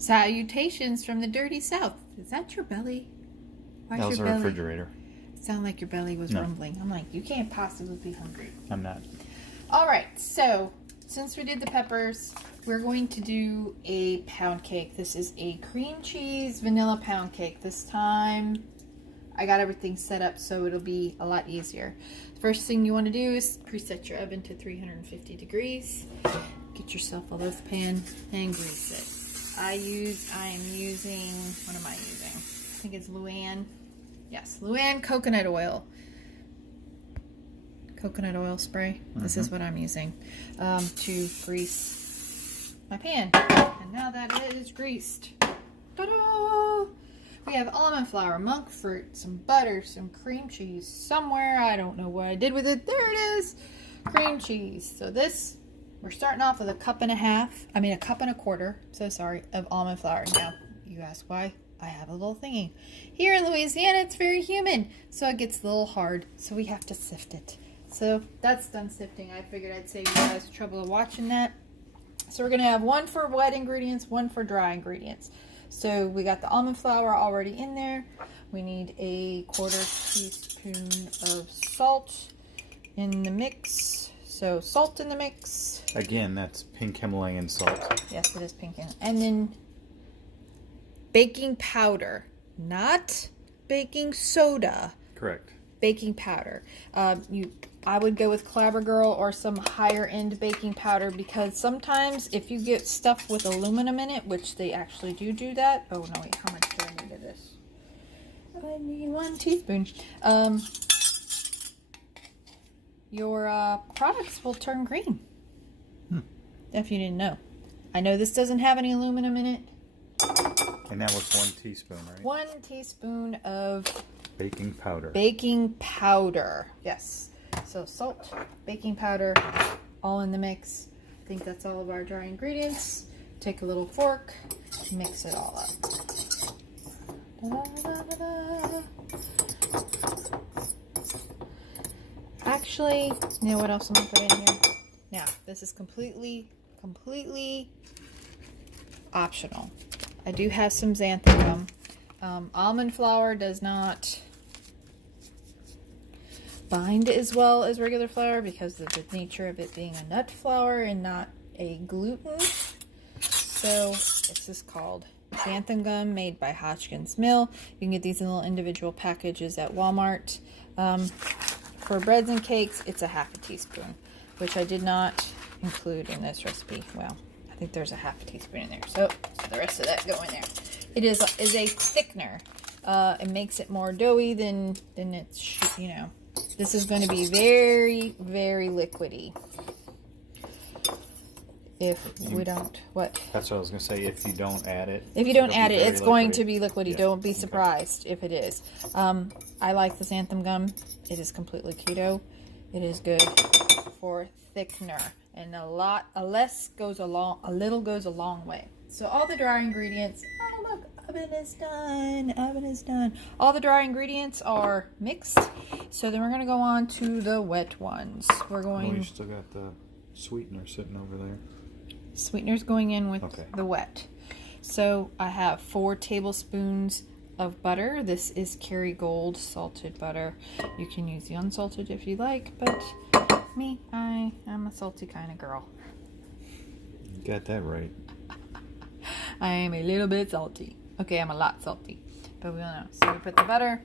Salutations from the dirty south. Is that your belly? That was a refrigerator. It sounded like your belly was rumbling. I'm like, you can't possibly be hungry. I'm not. All right, so since we did the peppers, we're going to do a pound cake. This is a cream cheese vanilla pound cake. This time I got everything set up so it'll be a lot easier. First thing you want to do is preset your oven to 350 degrees. Get yourself a loaf pan and grease it. I am using, what am I using? I think it's LouAna. Yes, LouAna coconut oil. Coconut oil spray. This is what I'm using to grease my pan. And now that it is greased, ta-da! We have almond flour, monk fruit, some butter, some cream cheese somewhere. I don't know what I did with it. There it is. Cream cheese. So this, we're starting off with a cup and a quarter, so sorry, of almond flour. Now, you ask why? I have a little thingy. Here in Louisiana, it's very humid, so it gets a little hard, so we have to sift it. So that's done sifting. I figured I'd save you guys the trouble of watching that. So we're going to have one for wet ingredients, one for dry ingredients. So we got the almond flour already in there. We need a 1/4 teaspoon of salt in the mix. So salt in the mix. Again, that's pink Himalayan salt. Yes, it is pink. And then baking powder, not baking soda. Correct. Baking powder. I would go with Clabber Girl or some higher end baking powder, because sometimes if you get stuff with aluminum in it, which they actually do that. Oh no, wait, how much do I need of this? I need 1 teaspoon. Your products will turn green. If you didn't know. I know this doesn't have any aluminum in it. And that was 1 teaspoon, right? 1 teaspoon of baking powder. Baking powder, yes. So salt, baking powder, all in the mix. I think that's all of our dry ingredients. Take a little fork, mix it all up. Da-da-da-da-da. Actually, you know what else I'm going to put in here? Now, this is completely optional. I do have some xanthan gum. Almond flour does not bind as well as regular flour because of the nature of it being a nut flour and not a gluten. So this is called Xanthan Gum, made by Hodgkin's Mill. You can get these in little individual packages at Walmart. For breads and cakes, it's a 1/2 teaspoon, which I did not include in this recipe. Well, I think there's a 1/2 teaspoon in there, so the rest of that go in there. It is a thickener. It makes it more doughy than it's, you know. This is going to be very, very liquidy. If we don't, what? That's what I was going to say. If you don't add it. If you don't add it, it's going to be liquidy. Yeah. Don't be surprised if it is. I like the xanthan gum. It is completely keto. It is good for thickener, and a little goes a long way. So all the dry ingredients. Oh look, oven is done. Oven is done. All the dry ingredients are mixed. So then we're going to go on to the wet ones. We're going. Oh, you still got the sweetener sitting over there. Sweetener's going in with the wet. So I have 4 tablespoons of butter. This is Kerrigold salted butter. You can use the unsalted if you like, but me, I'm a salty kind of girl. You got that right. I am a little bit salty. Okay, I'm a lot salty, but we all know. So we put the butter,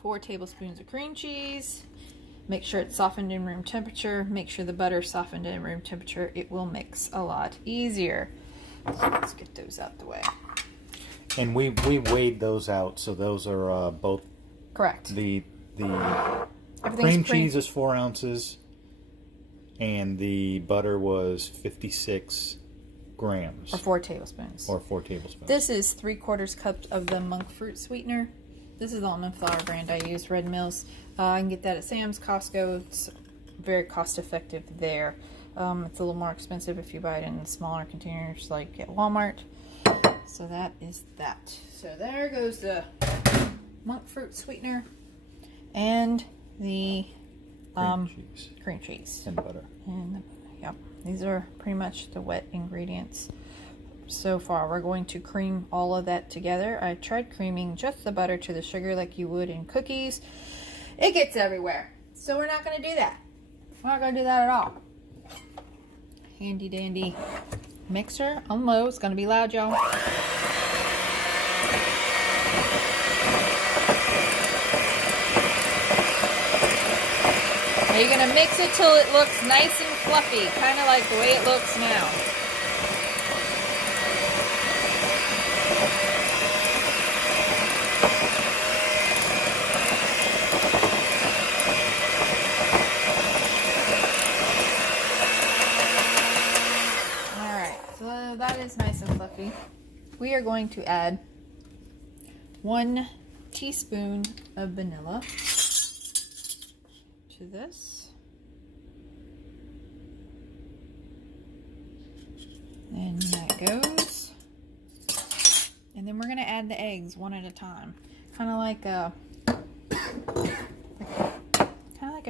4 tablespoons of cream cheese. Make sure it's softened in room temperature. Make sure the butter is softened in room temperature. It will mix a lot easier. So let's get those out the way. And we weighed those out, so those are both correct. The cream cheese is 4 ounces, and the butter was 56 grams. Or 4 tablespoons. Or 4 tablespoons. This is 3/4 cup of the monk fruit sweetener. This is the almond flour brand I use, Red Mills. I can get that at Sam's, Costco. It's very cost effective there. It's a little more expensive if you buy it in smaller containers like at Walmart. So that is that. So there goes the monk fruit sweetener and the cream cheese and butter. Yep, these are pretty much the wet ingredients. so far. We're going to cream all of that together. I tried creaming just the butter to the sugar like you would in cookies. It gets everywhere. So we're not going to do that. We're not going to do that at all. Handy dandy mixer on low. It's going to be loud, y'all. Now you're going to mix it till it looks nice and fluffy, kind of like the way it looks now. Alright, so that is nice and fluffy. We are going to add 1 teaspoon of vanilla to this. And that goes. And then we're going to add the eggs one at a time. Kind of like a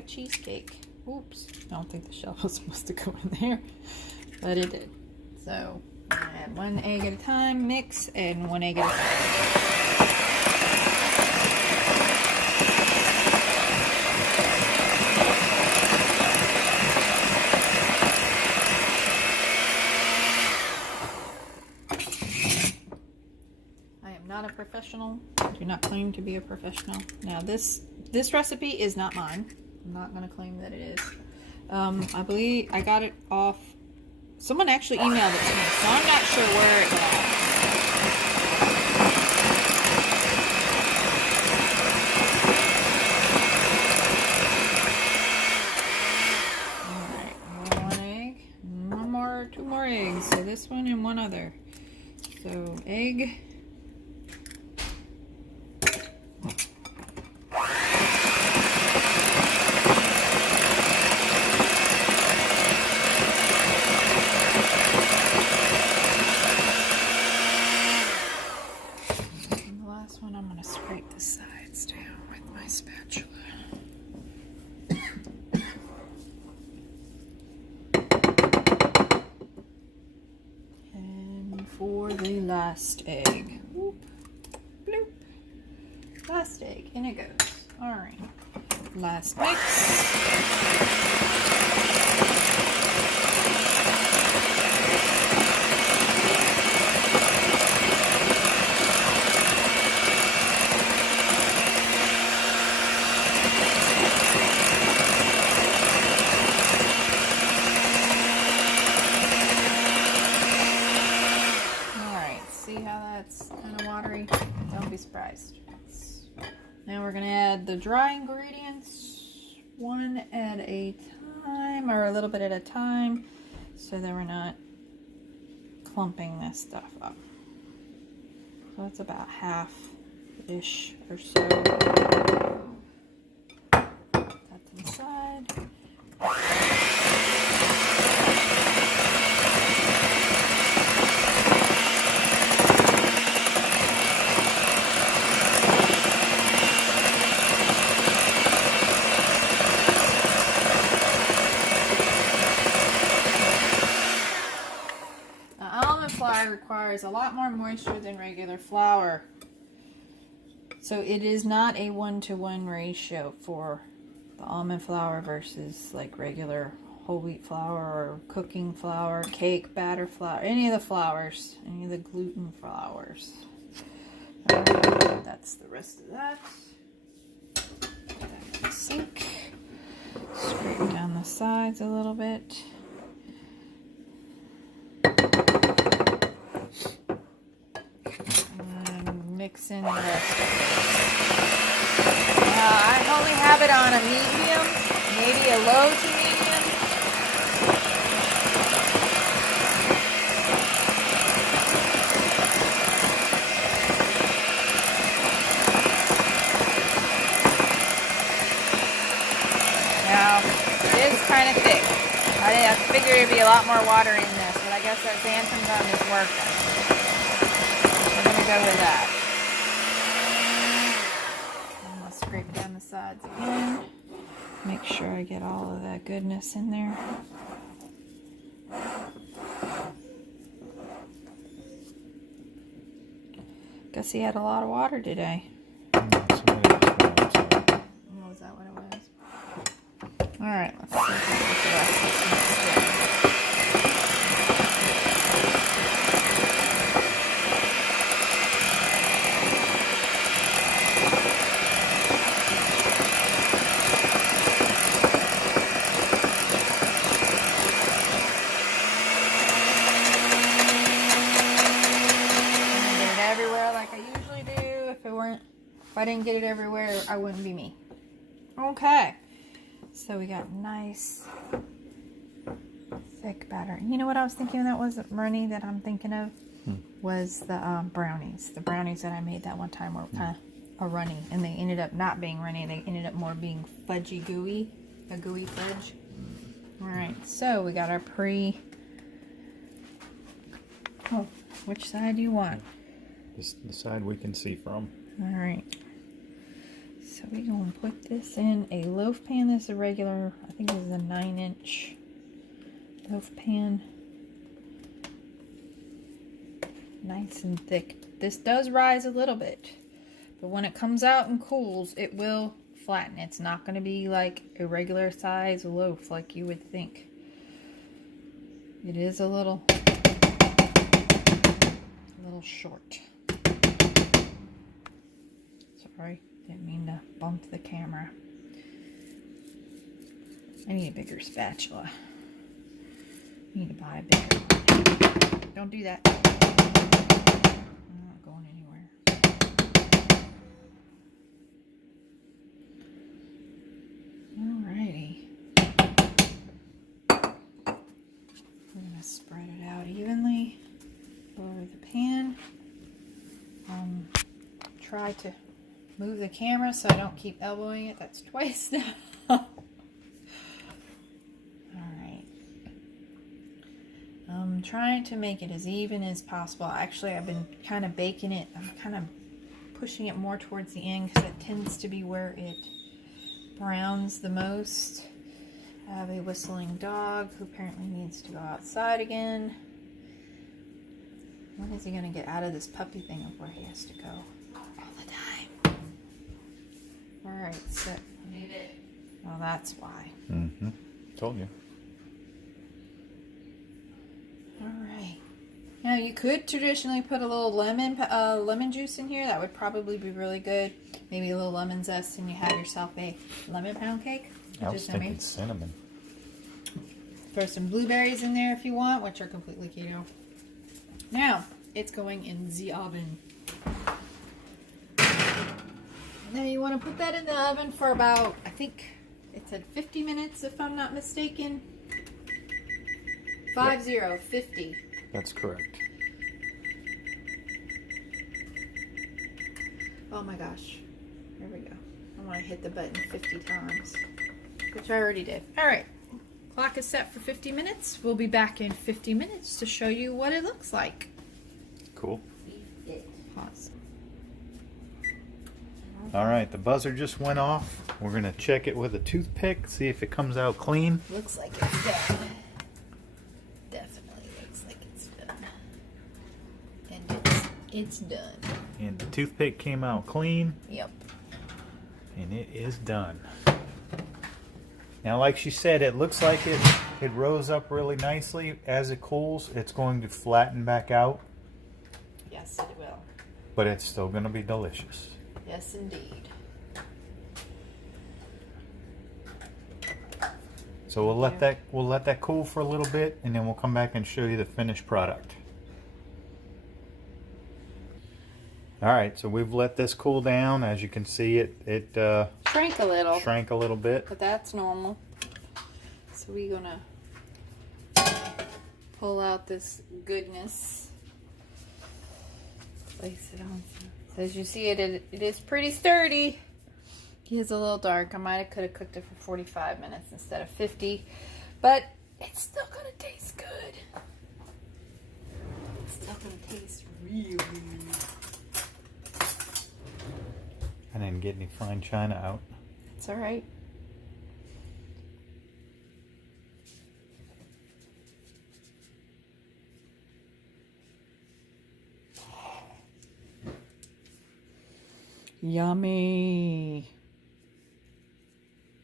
cheesecake. Oops. I don't think the shell was supposed to go in there, but it did. So, add 1 egg at a time, mix, and 1 egg at a time. Not a professional. I do not claim to be a professional. Now this recipe is not mine. I'm not going to claim that it is. I believe I got it off. Someone actually emailed it to me, so I'm not sure where it got. All right, 1 egg, 2 more eggs. So this one and 1 other. So egg. I'm going to scrape the sides down with my spatula. And for the last egg. Whoop, bloop. Last egg. In it goes. Alright. Last mix. Don't be surprised. Now we're going to add the dry ingredients 1 at a time, or a little bit at a time, so that we're not clumping this stuff up. So it's about half-ish or so. That to the side. Requires a lot more moisture than regular flour, so it is not a 1-to-1 ratio for the almond flour versus like regular whole wheat flour or cooking flour, cake batter flour, any of the flours, any of the gluten flours. That's the rest of that. Put that in the sink. Scrape down the sides a little bit. Mix in the rest of it. I only have it on a medium, maybe a low to medium. Now, it is kind of thick. I figured it'd be a lot more water in this, but I guess that xanthan gum is working. I'm going to go with that. Scrape down the sides again. Make sure I get all of that goodness in there. Guess he had a lot of water today. Oh, is that what it was? Alright, let's see if we can get the rest of this. If I didn't get it everywhere, I wouldn't be me. Okay. So we got nice, thick batter. You know what I was thinking that wasn't runny that I'm thinking of? Was the brownies. The brownies that I made that one time were kind of a runny. And they ended up not being runny. They ended up more being fudgy gooey. A gooey fudge. Alright, so we got our Oh, which side do you want? The side we can see from. Alright. So we're going to put this in a loaf pan. This is a regular, I think this is a 9-inch loaf pan. Nice and thick. This does rise a little bit, but when it comes out and cools, it will flatten. It's not going to be like a regular size loaf like you would think. It is a little short. Sorry, didn't mean to bump the camera. I need a bigger spatula. I need to buy a bigger one. Don't do that. I'm not going anywhere. Alrighty. We're going to spread it out evenly over the pan. Try to move the camera so I don't keep elbowing it. That's twice now. Alright. I'm trying to make it as even as possible. Actually, I've been kind of baking it. I'm kind of pushing it more towards the end because it tends to be where it browns the most. I have a whistling dog who apparently needs to go outside again. When is he going to get out of this puppy thing of where he has to go? All the time. Alright, so. Well, that's why. Mm-hmm. Told you. Alright. Now, you could traditionally put a little lemon juice in here. That would probably be really good. Maybe a little lemon zest, and you have yourself a lemon pound cake. I was thinking cinnamon. Throw some blueberries in there if you want, which are completely keto. Now, it's going in the oven. Now you want to put that in the oven for about, I think it said 50 minutes if I'm not mistaken. 50. That's correct. Oh my gosh. Here we go. I want to hit the button 50 times, which I already did. Alright. Clock is set for 50 minutes. We'll be back in 50 minutes to show you what it looks like. Cool. Pause. Alright, the buzzer just went off. We're going to check it with a toothpick, see if it comes out clean. Looks like it's done. Definitely looks like it's done. And it's done. And the toothpick came out clean. Yep. And it is done. Now, like she said, it looks like it rose up really nicely. As it cools, it's going to flatten back out. Yes, it will. But it's still going to be delicious. Yes, indeed. So we'll let that cool for a little bit, and then we'll come back and show you the finished product. All right, so we've let this cool down. As you can see, it shrank a little. Shrank a little bit. But that's normal. So we're gonna pull out this goodness. Place it on. So as you see, it is pretty sturdy. It is a little dark. I could have cooked it for 45 minutes instead of 50, but it's still gonna taste good. It's still gonna taste really good. I didn't get any fine china out. It's all right. Yummy.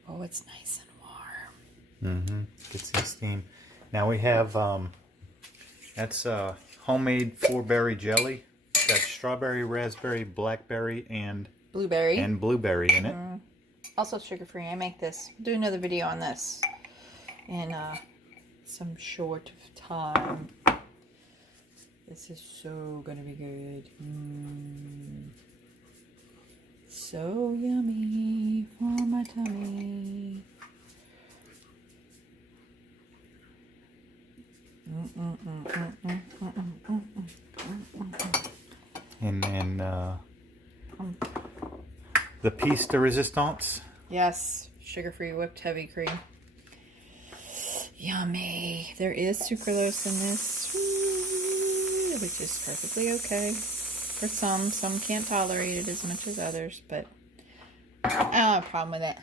Oh, it's nice and warm. Mm-hmm. Get some steam. Now we have, that's homemade 4-berry jelly. It's got strawberry, raspberry, blackberry, and Blueberry. And blueberry in it. Also sugar-free. I make this. I'll do another video on this in some short time. This is so gonna be good. So yummy for my tummy. And then the piece de resistance. Yes, sugar-free whipped heavy cream. Yummy. There is sucralose in this, which is perfectly okay for some. Some can't tolerate it as much as others, but I don't have a problem with it.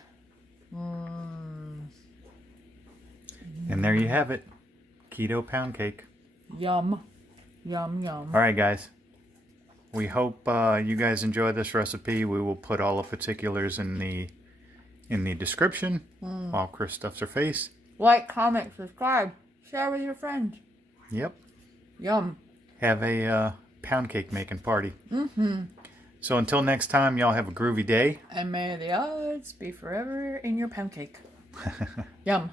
And there you have it. Keto pound cake. Yum. Yum, yum. All right, guys. We hope you guys enjoy this recipe. We will put all the particulars in the description while Chris stuffs her face. Like, comment, subscribe, share with your friends. Yep. Yum. Have a pound cake making party. So until next time, y'all have a groovy day. And may the odds be forever in your pound cake. Yum.